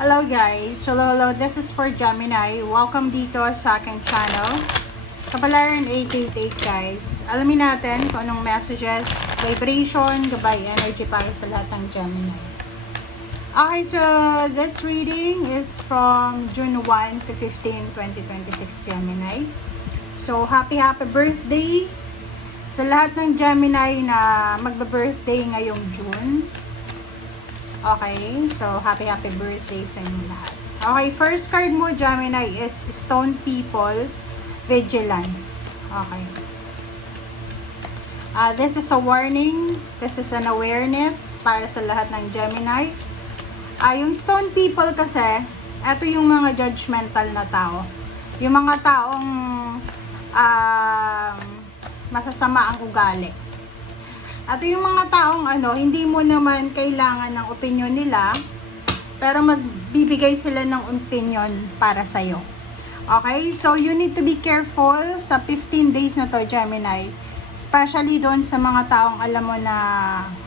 Hello guys, hello, this is for Gemini. Welcome dito sa aking channel, Kapalaran 888 guys. Alamin natin kung anong messages, vibration, gabay, energy para sa lahat ng Gemini. Okay, so this reading is from June 1 to 15, 2026 Gemini. So happy birthday sa lahat ng Gemini na magba-birthday ngayong June. Okay, so happy birthday sa inyo lahat. Okay, first card mo Gemini is Stone People, Vigilance. Okay. This is a warning, this is an awareness para sa lahat ng Gemini. Yung Stone People kasi, ito yung mga judgmental na tao. Yung mga taong masasama ang ugali. At yung mga taong hindi mo naman kailangan ng opinion nila, pero magbibigay sila ng opinion para sa'yo. Okay? So, you need to be careful sa 15 days na to, Gemini. Especially doon sa mga taong alam mo na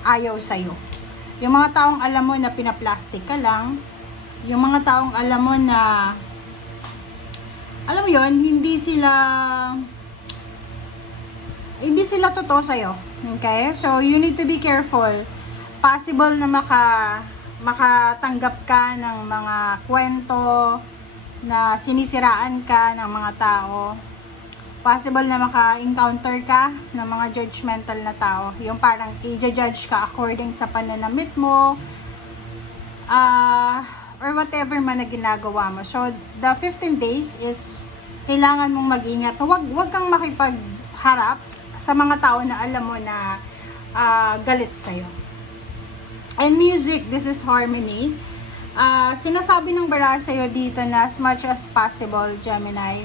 ayaw sa'yo. Yung mga taong alam mo na pinaplastic ka lang. Yung mga taong alam mo na, alam mo yun, hindi sila totoo sa'yo. Okay? So, you need to be careful. Possible na makatanggap ka ng mga kwento na sinisiraan ka ng mga tao. Possible na maka-encounter ka ng mga judgmental na tao. Yung parang i-judge ka according sa pananamit mo. Or whatever man na ginagawa mo. So, the 15 days is kailangan mong mag-ingat. Huwag kang makipagharap sa mga tao na alam mo na galit sa'yo. And music, this is harmony. Sinasabi ng bara sa'yo dito na as much as possible, Gemini,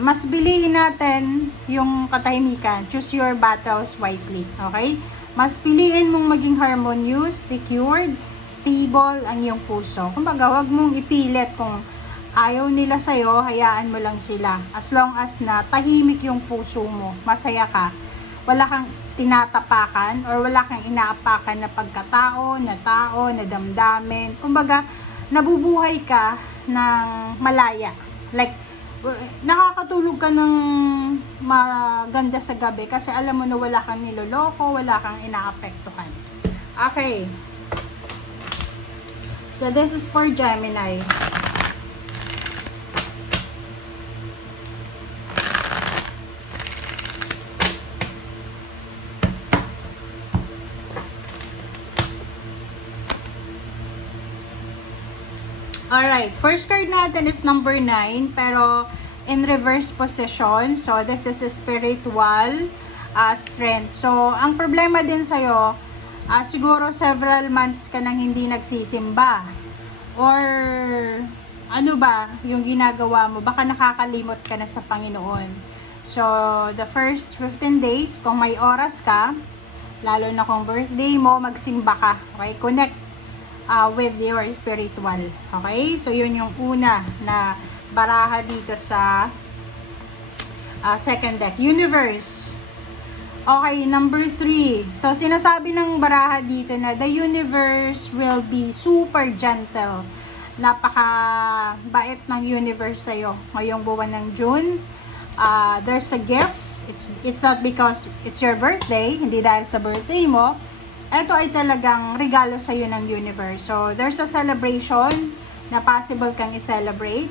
mas bilihin natin yung katahimikan. Choose your battles wisely. Okay? Mas piliin mong maging harmonious, secured, stable ang iyong puso. Kumbaga, huwag mong ipilit kung ayaw nila sa'yo, hayaan mo lang sila. As long as na tahimik yung puso mo, masaya ka, wala kang tinatapakan or wala kang inaapakan na pagkatao, na tao, na damdamin. Kumbaga, nabubuhay ka ng malaya. Like, nakakatulog ka ng maganda sa gabi kasi alam mo na wala kang niloloko, wala kang inaapektuhan. Okay. So, this is for Gemini. Alright, first card natin is number 9, pero in reverse position. So, this is a spiritual strength. So, ang problema din sa'yo, siguro several months ka nang hindi nagsisimba. Or, ano ba yung ginagawa mo? Baka nakakalimot ka na sa Panginoon. So, the first 15 days, kung may oras ka, lalo na kung birthday mo, magsimba ka. Okay? Connect with your spiritual. Okay? So, yun yung una na baraha dito sa second deck. Universe. Okay, number 3. So, sinasabi ng baraha dito na the universe will be super gentle. Napaka-bait ng universe sa'yo ngayong buwan ng June. There's a gift. It's not because it's your birthday, hindi dahil sa birthday mo. Ito ay talagang regalo sa iyo ng universe. So, there's a celebration na possible kang i-celebrate.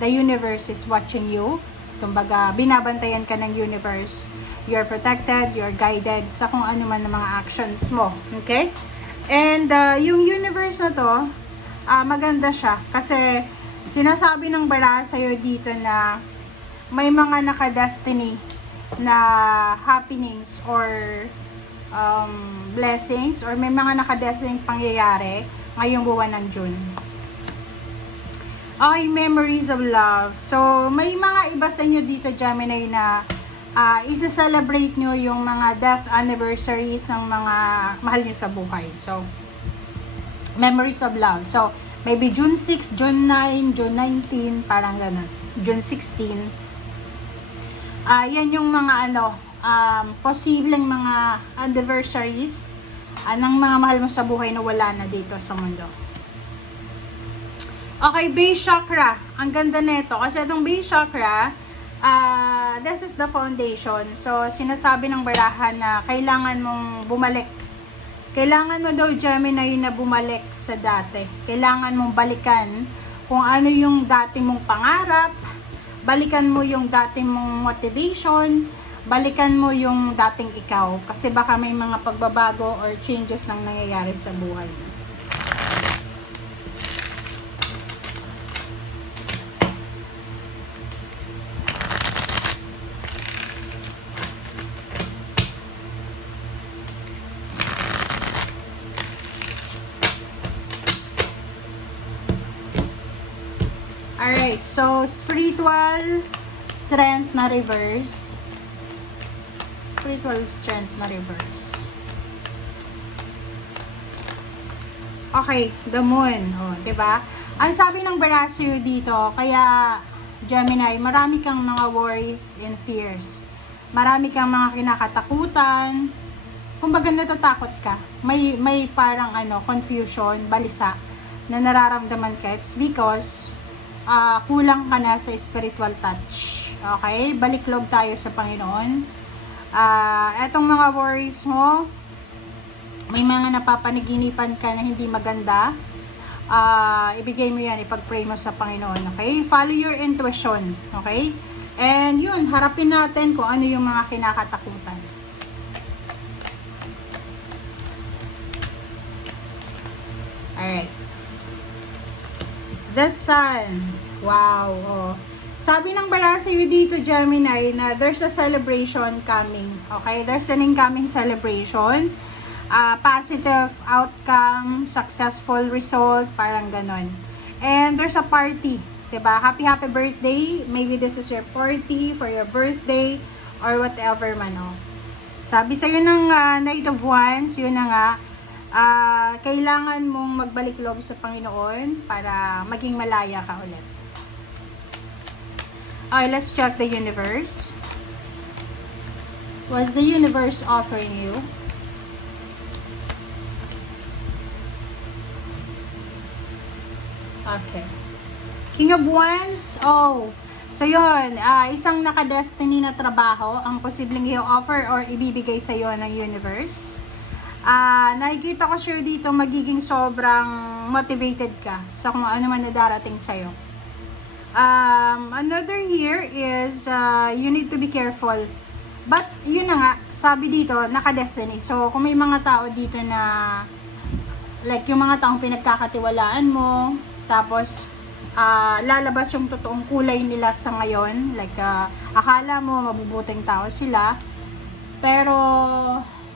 The universe is watching you. Kumbaga, binabantayan ka ng universe. You're protected, you're guided sa kung ano man ang mga actions mo. Okay? And yung universe na to, maganda siya. Kasi, sinasabi ng bara sa'yo dito na may mga naka-destiny na happenings or blessings or may mga nakadestined pangyayari ngayong buwan ng June. Okay, memories of love. So, may mga iba sa inyo dito, Gemini, na isa-celebrate nyo yung mga death anniversaries ng mga mahal nyo sa buhay. So, memories of love. So, maybe June 6, June 9, June 19, parang ganun. June 16. Yan yung mga posibleng mga anniversaries ng mga mahal mo sa buhay na wala na dito sa mundo. Okay, base chakra. Ang ganda nito. Kasi itong base chakra, this is the foundation. So, sinasabi ng barahan na kailangan mong bumalik. Kailangan mo daw, Gemini, na bumalik sa dati. Kailangan mong balikan kung ano yung dati mong pangarap. Balikan mo yung dati mong motivation. Balikan mo yung dating ikaw. Kasi baka may mga pagbabago or changes nang nangyayari sa buhay mo. Alright, so spiritual strength na reverse. Spiritual strength na reverse. Okay, the moon. O, diba? Ang sabi ng Verasio dito, kaya Gemini, marami kang mga worries and fears. Marami kang mga kinakatakutan. Kumbaga natatakot ka. May parang confusion, balisa na nararamdaman ka. It's because kulang ka na sa spiritual touch. Okay? Baliklog tayo sa Panginoon. Etong mga worries mo, may mga napapanaginipan ka na hindi maganda, ibigay mo yan, ipag-pray mo sa Panginoon. Okay? Follow your intuition. Okay? And yun, harapin natin kung ano yung mga kinakatakutan. Alright. The Sun. Wow. Oh. Sabi ng bara sa iyo dito, Gemini, na there's a celebration coming. Okay? There's an incoming celebration. Positive outcome, successful result, parang ganon. And there's a party. Diba? Happy birthday. Maybe this is your party for your birthday or whatever man. Oh. Sabi sa iyo ng Knight of Wands, yun na nga, kailangan mong magbalik loob sa Panginoon para maging malaya ka ulit. Okay, let's check the universe. What's the universe offering you? Okay. King of Wands. Oh. So yun, isang naka-destiny na trabaho ang posibleng i-offer or ibibigay sa iyo ng universe. Nakikita ko sure dito magiging sobrang motivated ka sa kung ano man na darating sa'yo. Another here is you need to be careful. But yun na nga, sabi dito, naka-destiny. So kung may mga tao dito na like yung mga taong pinagkakatiwalaan mo, tapos lalabas yung totoong kulay nila sa ngayon, like akala mo mabubuting tao sila, pero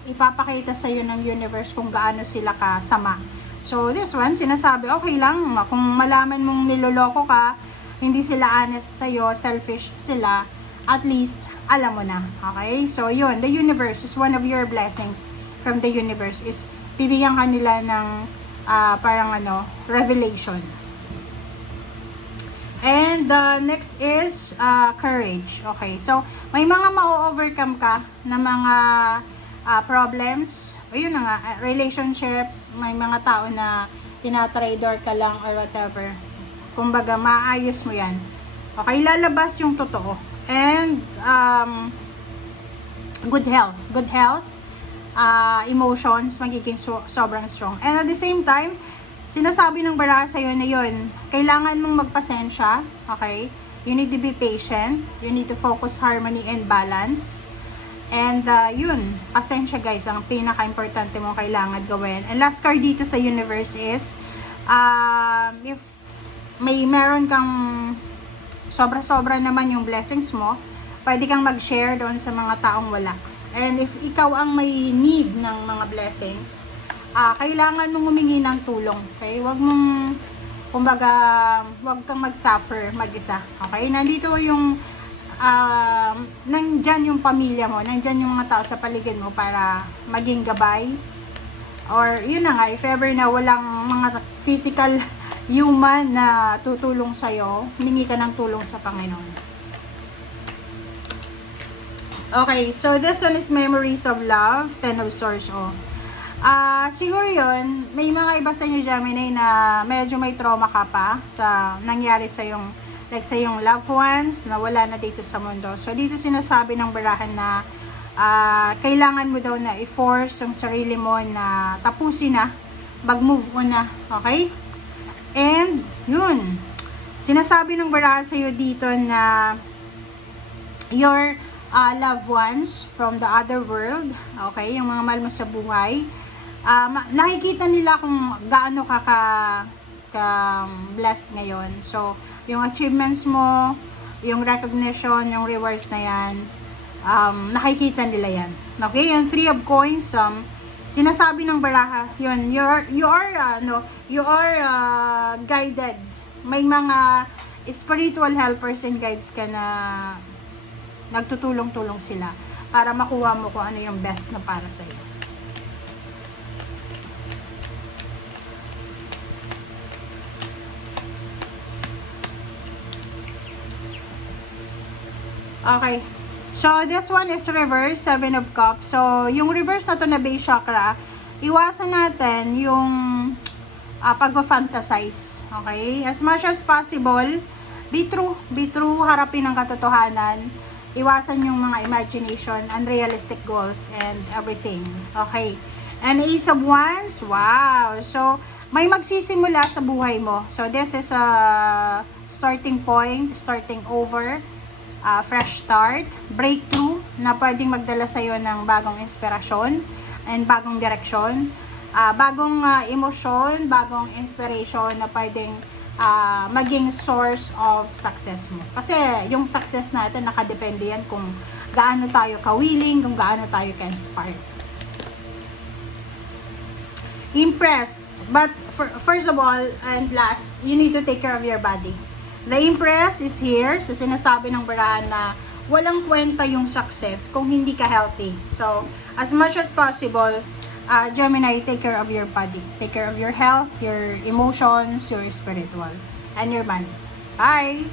ipapakita sa iyo ng universe kung gaano sila kasama. So this one, sinasabi okay lang kung malaman mong niloloko ka, hindi sila honest sa iyo, selfish sila, at least alam mo na. Okay? So yun, the universe is one of your blessings from the universe is bibigyan ka nila ng parang revelation. And next is courage. Okay, so may mga ma-overcome ka na mga problems. Ayun na nga, relationships, may mga tao na tinatrader ka lang or whatever. Kumbaga, maayos mo yan. Okay, lalabas yung totoo. And good health. Good health. Emotions, magiging sobrang strong. And at the same time, sinasabi ng bara sa'yo na yun, kailangan mong magpasensya, okay? You need to be patient. You need to focus harmony and balance. And yun, pasensya guys, ang pinaka-importante mong kailangan gawin. And last card dito sa universe is, if meron kang sobra-sobra naman yung blessings mo, pwede kang mag-share doon sa mga taong wala. And if ikaw ang may need ng mga blessings, kailangan mong humingi ng tulong. Okay? Huwag kang mag-suffer mag-isa. Okay? Nandito yung, nandyan yung pamilya mo, nandyan yung mga tao sa paligid mo para maging gabay. Or, yun na nga, if ever na walang mga physical human na tutulong sa'yo, humingi ka ng tulong sa Panginoon. Okay, so this one is Memories of Love, Ten of Swords. Siguro yun, may mga iba sa inyo, Gemini, na medyo may trauma ka pa sa nangyari sa yung, like sa yung loved ones na wala na dito sa mundo. So, dito sinasabi ng barahan na kailangan mo daw na i-force ang sarili mo na tapusin na, mag-move on na, okay? And, yun, sinasabi ng barahan sa iyo dito na your loved ones from the other world, okay, yung mga mahal mo sa buhay, nakikita nila kung gaano ka blessed ngayon. So, yung achievements mo, yung recognition, yung rewards na yan, nakikita nila yan. Okay, yung 3 of coins, sinasabi ng baraha, yun, you are guided. May mga spiritual helpers and guides ka na nagtutulong-tulong sila para makuha mo kung ano yung best na para sa iyo. Okay. So, this one is reverse, 7 of Cups. So, yung reverse na to na base chakra, iwasan natin yung pag-fantasize. Okay? As much as possible, be true, harapin ang katotohanan, iwasan yung mga imagination, unrealistic goals, and everything. Okay? And Ace of Wands, wow! So, may magsisimula sa buhay mo. So, this is a starting point, starting over, fresh start, breakthrough na pwedeng magdala sa'yo ng bagong inspirasyon and bagong direksyon, bagong emosyon, bagong inspiration na pwedeng maging source of success mo. Kasi yung success natin nakadepende yan kung gaano tayo ka-willing, kung gaano tayo ka-inspired. Impress. But first of all and last, you need to take care of your body. The Empress is here. So, sinasabi ng barahan na walang kwenta yung success kung hindi ka healthy. So, as much as possible, Gemini, take care of your body. Take care of your health, your emotions, your spiritual, and your money. Bye!